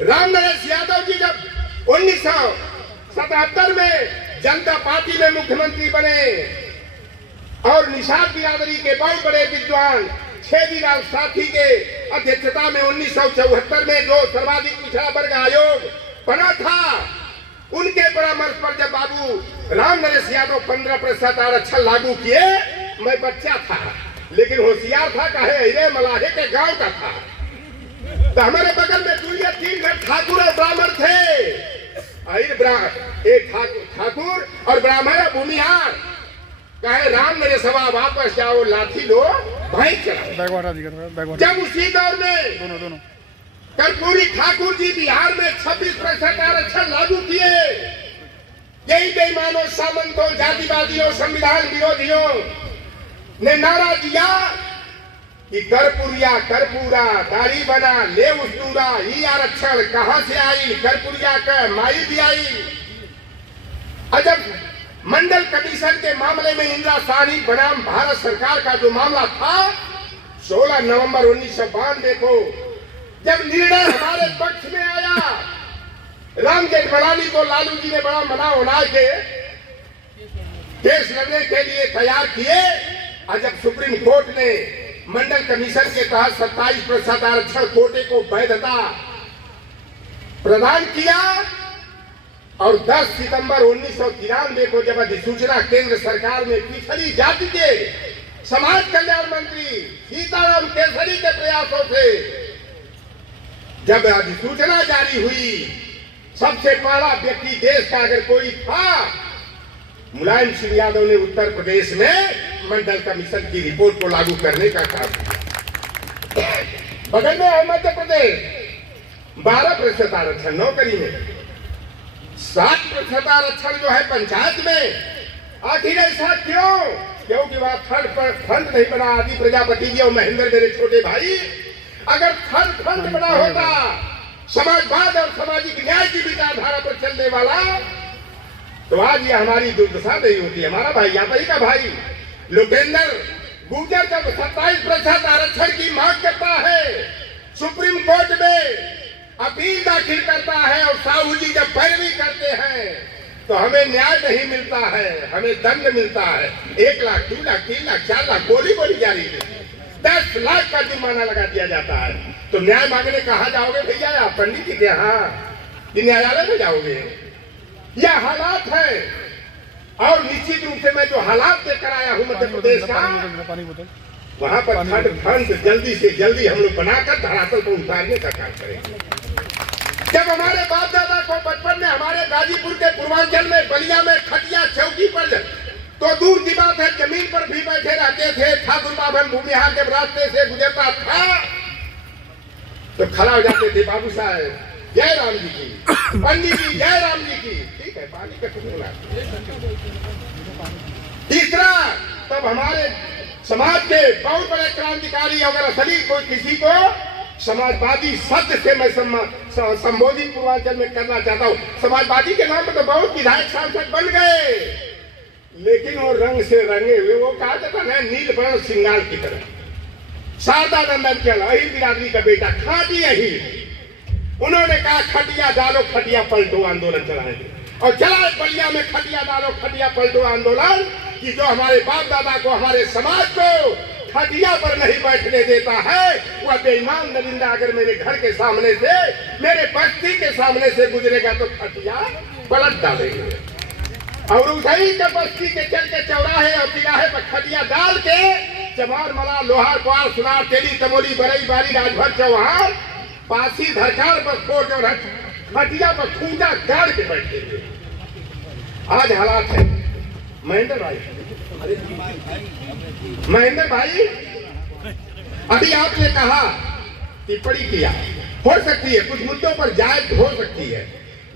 राम नरेश यादव जी जब 1977 में जनता पार्टी में मुख्यमंत्री बने और निषाद बिरादरी के बहुत बड़े विद्वान छेदीलाल साथी के अध्यक्षता में 1974 में जो सर्वाधिक पिछड़ा वर्ग आयोग बना था, उनके परामर्श पर जब बाबू राम नरेश यादव 15% आरक्षण लागू किए, मैं बच्चा था लेकिन होशियार था, कहे हिरे मलाहे के गांव का था। तो हमारे बगल में 2 या 3 घर ठाकुर और ब्राह्मण थे, एक ठाकुर और ब्राह्मण भूमिहार, कहे राम मेरे सभा वापस जाओ, लाठी लो भाई चलाओ। जब उसी दौर में दोनों कर्पूरी ठाकुर जी बिहार में 26% आरक्षण लागू किए, यही बेईमानों, सामंतों, जातिवादियों, संविधान विरोधियों ने नारा दिया कि कर्पूरिया कर्पूरा दाढ़ी बना ले उस्तूरा, ये आरक्षण कहां से आई, कर्पूरिया का माई भी आई। अजब मंडल कमीशन के मामले में इंदिरा साहनी बनाम भारत सरकार का जो मामला था, 16 नवंबर 1992 को जब निर्णय हमारे पक्ष में आया, राम जेठमलानी को लालू जी ने बड़ा मना उना के केस लड़ने के लिए तैयार किए। और जब सुप्रीम कोर्ट ने मंडल कमीशन के तहत 27% आरक्षण कोटे को वैधता प्रदान किया और 10 सितंबर 1993 को जब अधिसूचना केंद्र सरकार में पिछड़ी जाति के समाज कल्याण मंत्री सीताराम केसरी के प्रयासों से जब अधिसूचना जारी हुई, सबसे पहला व्यक्ति देश का अगर कोई था, मुलायम सिंह यादव ने उत्तर प्रदेश में मंडल कमीशन की रिपोर्ट को लागू करने का काम किया। बगल में है मध्य प्रदेश, 12% आरक्षण नौकरी में, 7% आरक्षण जो है पंचायत में। आखिर ऐसा क्यों? क्योंकि वहां थर्ड फंड नहीं बना। आदि प्रजापति जी और महेंद्र मेरे छोटे भाई, अगर थर्ड फंड बना होता, समाजवाद और सामाजिक न्याय की विचारधारा पर चलने वाला, तो आज ये हमारी दुर्दशा नहीं होती। हमारा भाई यादव का भाई लोकेंद्र गुर्जर जब 27% आरक्षण की मांग करता है, सुप्रीम कोर्ट में अपील दाखिल करता है और साहू जी जब पैरवी करते हैं तो हमें न्याय नहीं मिलता है, हमें दंड मिलता है। 1 लाख, 2 लाख, 3 लाख, 4 लाख गोली जारी है, 10 लाख का जुर्माना लगा दिया जाता है। तो न्याय मांगने कहाँ जाओगे भैया? आप पंडित जी के यहाँ न्यायालय में जाओगे? यह हालात है। और निश्चित रूप से मैं जो हालात देकर आया हूँ मध्य प्रदेश का, वहां पर थर्ड फंड जल्दी से जल्दी हम लोग बनाकर धरातल को उतारने का काम करेंगे। जब हमारे बाप दादा को बचपन में हमारे गाजीपुर के पूर्वांचल में बलिया में खटिया चौकी पर, तो दूर की बात है जमीन पर भी बैठे रहते थे, ठाकुर बाभन भूमिहार जब रास्ते से गुजरता था तो खड़ा हो जाते थे, बाबू साहब जय राम जी की, पंडित जी जय राम जी की। ठीक है, पानी का सुनना। तीसरा, तब हमारे समाज के बहुत बड़े क्रांतिकारी, अगर असली कोई किसी को समाजवादी शब्द से मैं संबोधित पूर्वांचल में करना चाहता हूँ। समाजवादी के नाम पर तो बहुत विधायक सांसद बन गए, लेकिन वो रंग से रंगे हुए, वो कहा जाता है नीलवर्ण सिंगार की तरह। शारदा नंदन चल अहिर बिरादरी का बेटा खाटी अहिर, उन्होंने कहा खटिया डालो खटिया पलटो आंदोलन चलाएंगे, और चलाए बलिया में खटिया डालो खटिया पलटो आंदोलन, कि जो हमारे बाप दादा को, हमारे समाज को खटिया पर नहीं बैठने देता है, वह बेईमान दरिंदा अगर मेरे घर के सामने से, मेरे बस्ती के सामने से गुजरेगा तो खटिया पलट डालेंगे। और उसी के बस्ती के चल के चौराहे और तिराहे पर खटिया डाल के चमार मला लोहार कुआर सुनार तेली तमोली बरई बारी राजभर चौहान पासी धरकार पर कोट और खटिया पर खूंटा गाड़ के बैठे थे। आज हालात है महेंद्र भाई, महेंद्र भाई अभी आपने कहा, टिप्पणी किया, हो सकती है कुछ मुद्दों पर जायज हो सकती है,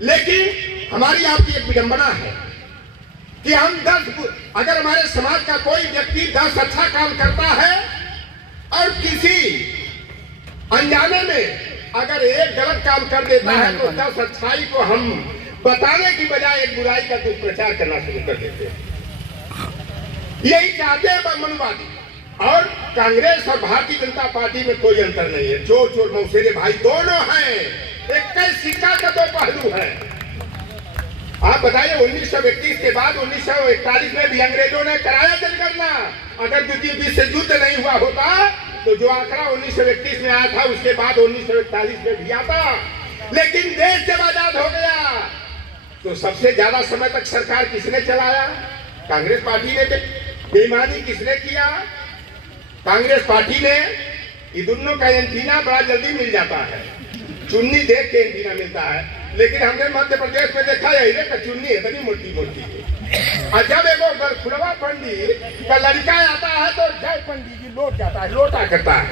लेकिन हमारी आपकी एक विडंबना है कि हम 10, अगर हमारे समाज का कोई व्यक्ति 10 अच्छा काम करता है और किसी अनजाने में अगर एक गलत काम कर देता है तो 10 अच्छाई को हम बताने की बजाय एक बुराई का दुष्प्रचार करना शुरू कर देते हैं। यही चाहते हैं मनुवादी। और कांग्रेस और भारतीय जनता पार्टी में कोई अंतर नहीं है, चोर चोर मौसेरे भाई दोनों हैं। 21 पहलू है। आप बताइए 1931 के बाद 1941 में भी अंग्रेजों ने कराया जनगणना। अगर द्वितीय विश्व युद्ध नहीं हुआ होता तो जो आंकड़ा 1931 में आया था उसके बाद 1941 में भी आता। लेकिन देश जब आजाद हो गया तो सबसे ज्यादा समय तक सरकार किसने चलाया? कांग्रेस पार्टी ने। बेईमानी किसने किया? कांग्रेस पार्टी ने। ये दोनों का एंटीना बड़ा जल्दी मिल जाता है, चुन्नी देख के एंटीना मिलता है। लेकिन हमने मध्य प्रदेश में देखा है हीरे का चुन्नी है इतनी मोटी मोटी। और जब एगो खुलवा पंडित का लड़का आता है तो जय पंडित जी लौट जाता है, लोटा करता है।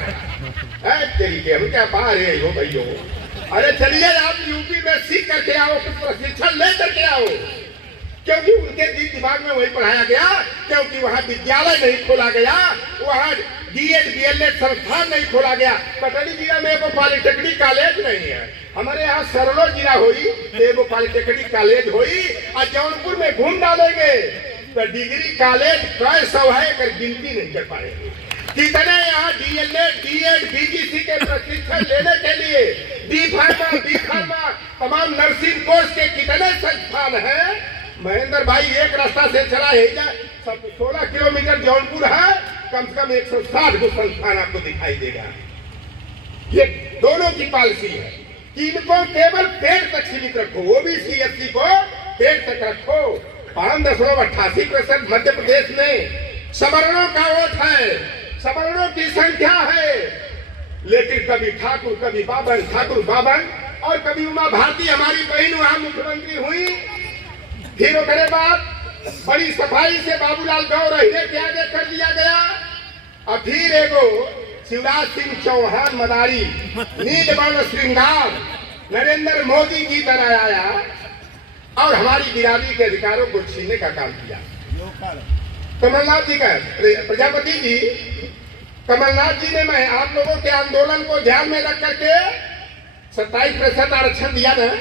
तरीके हम क्या पा रहे हो भैया? अरे चलिए आप यूपी में सीख करके आओ, कुछ प्रशिक्षण ले करके आओ, क्योंकि उनके दिमाग में वही पढ़ाया गया। क्योंकि वहाँ विद्यालय नहीं खोला गया, वहाँ डीएड बीएलएड संस्थान नहीं खोला गया। कटनी जिला में एगो पॉलिटेक्निक कॉलेज नहीं है। हमारे यहाँ सरलो जिला हुई एगो पॉलिटेक्निक कॉलेज हुई। और जौनपुर में घूम डालेंगे तो डिग्री कॉलेज कई सौ है, गिनती नहीं कर पाएंगे। कितने यहाँ डीएलएड डीएड बीजीसी के प्रशिक्षण लेने के लिए डी फार्मा तमाम नर्सिंग कोर्स के कितने संस्थान है। महेंद्र भाई एक रास्ता से चला है 16 किलोमीटर जौनपुर है, कम से कम 160 को संस्थान आपको दिखाई देगा। ये दोनों की पॉलिसी है कि इनको केवल पेड़ तक सीमित रखो, ओबीसी एससी को पेड़ तक रखो। 5.88% मध्य प्रदेश में सवर्णों का वोट है, सवर्णों की संख्या है। लेकिन कभी ठाकुर, कभी बाबन, ठाकुर बाबन, और कभी उमा भारती हमारी बहन वहां मुख्यमंत्री हुई। फिर उसके बाद बड़ी सफाई से बाबूलाल गौर के आगे कर दिया गया। और फिर एगो शिवराज सिंह चौहान मदारी नीलवर्ण श्रृंगार नरेंद्र मोदी की तरह आया और हमारी बिरादरी के अधिकारों को छीनने का काम किया। कमलनाथ जी का प्रजापति जी, कमलनाथ जी ने मैं आप लोगों के आंदोलन को ध्यान में रख करके 27% आरक्षण दिया ना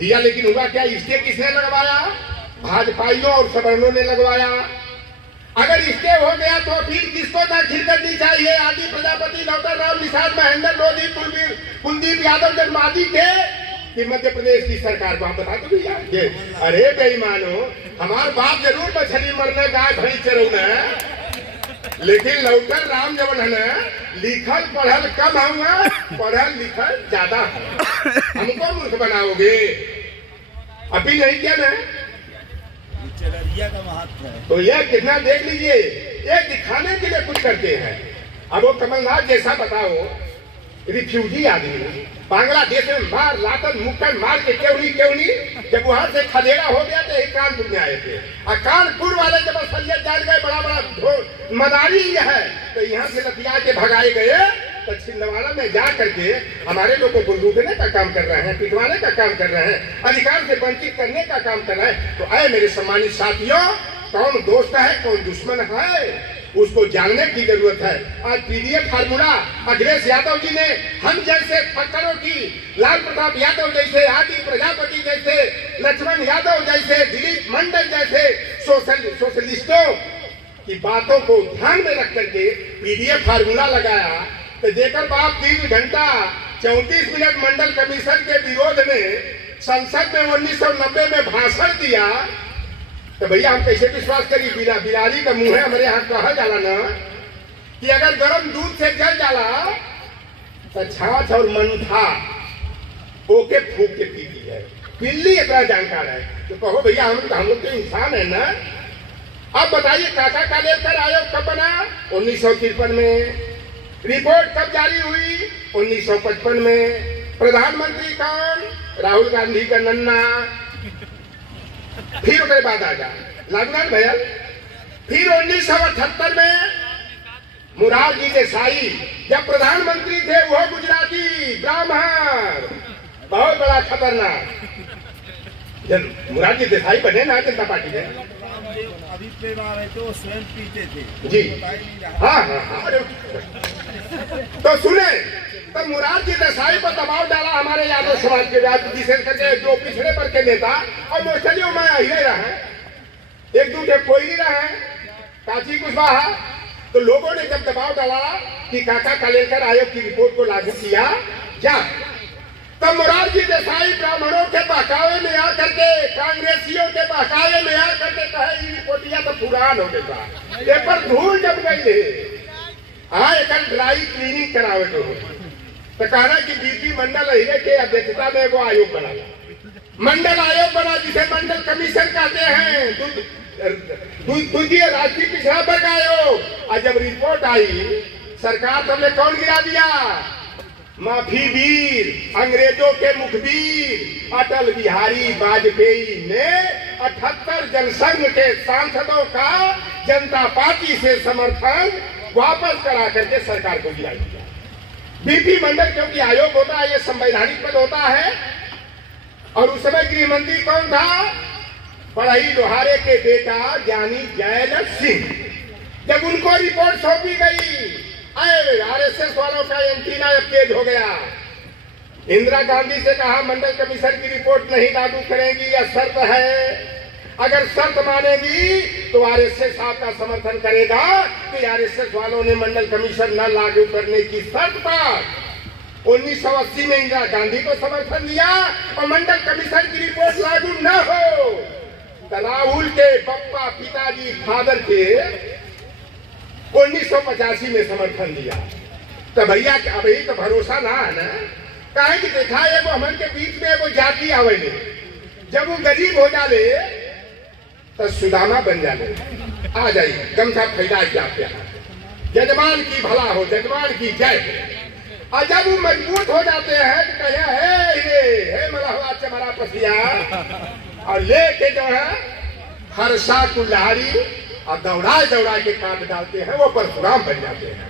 दिया। लेकिन हुआ क्या? इसके किसने लगवाया? भाजपाइयों और सवर्णों ने लगवाया। अगर इसके हो गया तो फिर किसको दाखिल करनी चाहिए? आदि प्रजापति, डॉक्टर राम निषाद, महेंद्र लोधी, कुलदीप यादव जन्मादि के कि मध्य प्रदेश की सरकार को? आप बता दो भैया। अरे बेईमानो, हमारे बाप जरूर मछली मरने गाय भैंस चरौना, लेकिन लौकर राम जवन है ना, लिखल पढ़ल कम होगा, पढ़ल लिखल ज्यादा है। हमको मूर्ख बनाओगे? अपील नहीं किया ना का महत्व है तो यह कितना देख लीजिए, ये दिखाने के लिए कुछ करते हैं। अब वो कमलनाथ जैसा बताओ, रिफ्यूजी आदमी बांग्लादेश में मार लाकर मुक्कर मार के क्यों नहीं, जब वहां से खदेड़ा हो गया तो एक कानपुर में आए थे। और कानपुर वाले जब असलियत जान गए, बड़ा बड़ा मदारी है, तो यहाँ से लतिया के भगाए गए। तो छिंदवाड़ा में जा करके हमारे लोगों को लूटने का काम कर रहे हैं, पिटवाने का काम कर रहे हैं, अधिकार से वंचित करने का काम कर रहे हैं। तो आए मेरे सम्मानित साथियों, कौन दोस्त है कौन दुश्मन है उसको जानने की जरूरत है। आज पीडीएफ फार्मूला अखिलेश यादव जी ने हम जैसे फक्करों की, लाल प्रताप यादव जैसे, आदि प्रजापति जैसे, लक्ष्मण यादव जैसे, दिलीप मंडल जैसे सोशलिस्टों की बातों को ध्यान में रख करके पीडीएफ फार्मूला लगाया। तो जेकर बाप 3 घंटा 34 मिनट मंडल कमीशन के विरोध में संसद में 1990 में भाषण दिया। तो भैया हम कैसे विश्वास करी? बिरारी का मुंह है हमारे यहाँ कहा जाला ना कि अगर गर्म दूध से जल जाला तो छाछ और मंठा ओके फूक के पीती है। बिल्ली इतना जानकार है तो कहो भैया हम लोग तो इंसान है ना। अब बताइए काका कालेकर आयोग कब बना? 1953 में। रिपोर्ट कब जारी हुई? 1955 में। प्रधानमंत्री कौन? राहुल गांधी का नन्ना। फिर उसके बाद आ जा लागनाथ भैया। फिर 1978 में मोरारजी देसाई जब प्रधानमंत्री थे, वो गुजराती ब्राह्मण, बहुत बड़ा खतरनाक। जब मोरारजी देसाई बने ना जनता पार्टी के, अभी तो स्वयं पीते थे जी। हाँ हाँ हाँ। तो सुने, तब मोरारजी देसाई पर दबाव डाला हमारे यादव समाज के, विशेष करके जो पिछड़े वर्ग के नेता, और मोस्टली मैं अहिले रहे, एक दूसरे कोई नहीं रहे, काची कुशवाहा। तो लोगों ने जब दबाव डाला कि काका कालेकर आयोग की रिपोर्ट को लागू किया जा, तब मोरारजी देसाई ब्राह्मणों के बहकावे में आकर के, कांग्रेसियों के बहकावे में आकर के कहे ये रिपोर्टिया तो पुरान हो गया, पेपर धूल जम गई है। हाँ, एक ड्राई क्लीनिंग करावे तो कहना कि बीपी मंडल है के अध्यक्षता में वो आयोग बना, मंडल आयोग बना जिसे मंडल कमीशन कहते हैं, तुझे राष्ट्रीय पिछड़ा वर्ग आयोग। और जब रिपोर्ट आई सरकार तो हमने कौन गिरा दिया? माफी वीर, अंग्रेजों के मुखबीर अटल बिहारी वाजपेयी ने 78 जनसंघ के सांसदों का जनता पार्टी से समर्थन वापस करा करके सरकार को गिरा दिया। बीपी मंडल क्योंकि आयोग होता है, ये संवैधानिक पद होता है। और उस समय गृह मंत्री कौन था? पढ़ई लोहारे के बेटा ज्ञानी जयललिता सिंह। जब उनको रिपोर्ट सौंपी गई, आरएसएस वालों का एंटीना अब तेज हो गया। इंदिरा गांधी से कहा मंडल कमीशन की रिपोर्ट नहीं लागू करेंगी, यह शर्त है। अगर शर्त मानेगी तो आरएसएस साहब का समर्थन करेगा कि आरएसएस वालों ने मंडल कमीशन न लागू करने की शर्त पर 1980 में इंदिरा गांधी को समर्थन दिया और मंडल कमीशन की रिपोर्ट लागू न हो। राहुल के पप्पा पिताजी फादर के 1985 में समर्थन दिया। तो भैया अभी तो भरोसा ना है ना, कहे कि देखा है वो हमन के बीच में वो जाति आवेले, जब वो गरीब हो जाले तो सुदामा बन जाले, आ जाइए गमछा फैला जाते हैं, जजमान की भला हो, जजमान की जय हो। और जब वो मजबूत हो जाते हैं तो कहे हे मलहवा चमरा पसिया, और लेके जो है हर्षा कुल्हाड़ी और दौड़ा के काट डालते हैं, वो परशुराम बन जाते हैं।